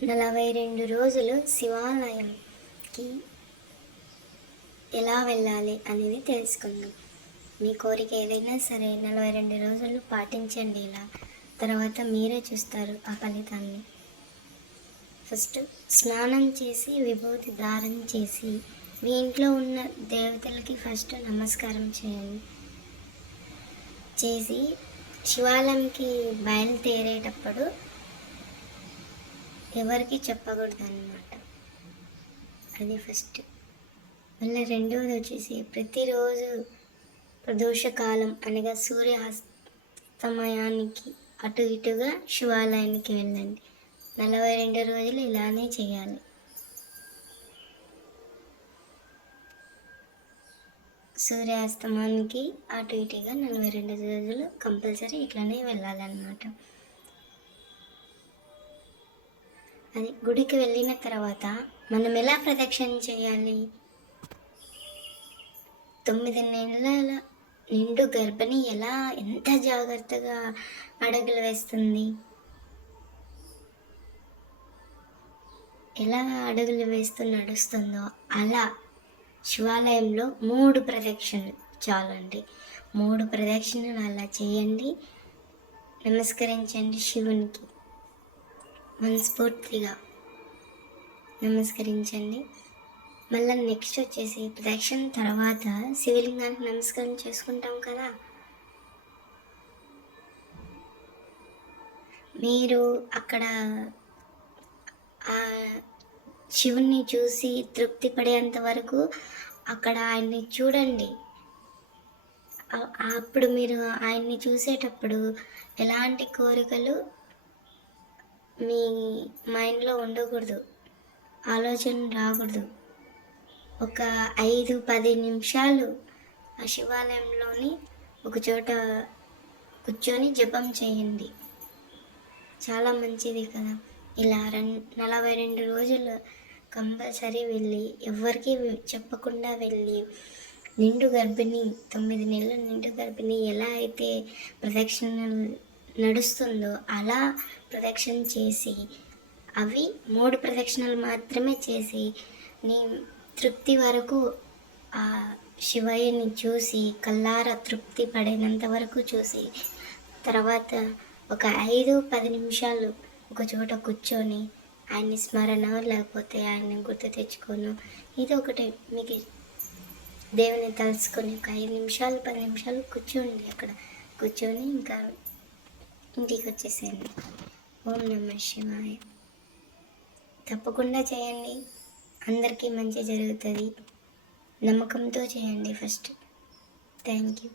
42 రోజులు శివాలయంకి ఎలా వెళ్ళాలి అనేది తెలుసుకుందాం. మీ కోరిక ఏదైనా సరే 42 రోజులు పాటించండి. ఇలా తర్వాత మీరే చూస్తారు ఆ ఫలితాన్ని. ఫస్ట్ స్నానం చేసి విభూతి ధారణ చేసి మీ ఇంట్లో ఉన్న దేవతలకి ఫస్ట్ నమస్కారం చేసి శివాలయంకి బయలుదేరేటప్పుడు ఎవరికి చెప్పకూడదు అన్నమాట. అది ఫస్ట్. మళ్ళీ రెండవది వచ్చేసి ప్రతిరోజు ప్రదోషకాలం అనగా సూర్యాస్తమయానికి అటు ఇటుగా శివాలయానికి వెళ్ళండి. 42 రోజులు ఇలానే చేయాలి. సూర్యాస్తమానికి అటు ఇటుగా 42 రోజులు కంపల్సరీ ఇట్లానే వెళ్ళాలన్నమాట. అది గుడికి వెళ్ళిన తర్వాత మనం ఎలా ప్రదక్షిణ చేయాలి? 9 నెలల నిండు గర్భిణి ఎంత జాగ్రత్తగా అడుగులు వేస్తుంది, ఎలా అడుగులు వేస్తూ నడుస్తుందో అలా శివాలయంలో 3 ప్రదక్షిణలు చాలండి. 3 ప్రదక్షిణలు అలా చేయండి. నమస్కరించండి, శివునికి మనస్ఫూర్తిగా నమస్కరించండి. మళ్ళీ నెక్స్ట్ వచ్చేసి ప్రదక్షిణ తర్వాత శివలింగానికి నమస్కారం చేసుకుంటాం కదా. మీరు అక్కడ శివుణ్ణి చూసి తృప్తి పడేంత వరకు అక్కడ ఆయన్ని చూడండి. అప్పుడు మీరు ఆయన్ని చూసేటప్పుడు ఎలాంటి కోరికలు మీ మైండ్లో ఉండకూడదు, ఆలోచన రాకూడదు. ఒక 5-10 నిమిషాలు ఆ శివాలయంలోని ఒక చోట కూర్చొని జపం చేయండి. చాలా మంచిది కదా. ఇలా 42 రోజులు కంపల్సరీ వెళ్ళి ఎవరికి చెప్పకుండా వెళ్ళి నిండు గర్భిణి 9 నెలల నిండు గర్భిణి ఎలా అయితే ప్రదక్షిణలు నడుస్తుందో అలా ప్రదక్షిణ చేసి అవి 3 ప్రదక్షిణలు మాత్రమే చేసి నీ తృప్తి వరకు ఆ శివయ్యని చూసి కళ్ళారా తృప్తి పడినంత వరకు చూసి తర్వాత ఒక 5-10 నిమిషాలు ఒక చోట కూర్చొని ఆయన్ని స్మరణ లేకపోతే ఆయన్ని గుర్తు తెచ్చుకోను ఇది ఒకటి మీకు దేవుని తలుసుకొని ఒక 5-10 నిమిషాలు కూర్చోండి. అక్కడ కూర్చొని ఇంకా ఇంటికి వచ్చేసేయండి. ఓం నమః శివాయ. తప్పకుండా చేయండి, అందరికీ మంచి జరుగుతుంది. నమ్మకంతో చేయండి ఫస్ట్. Thank you.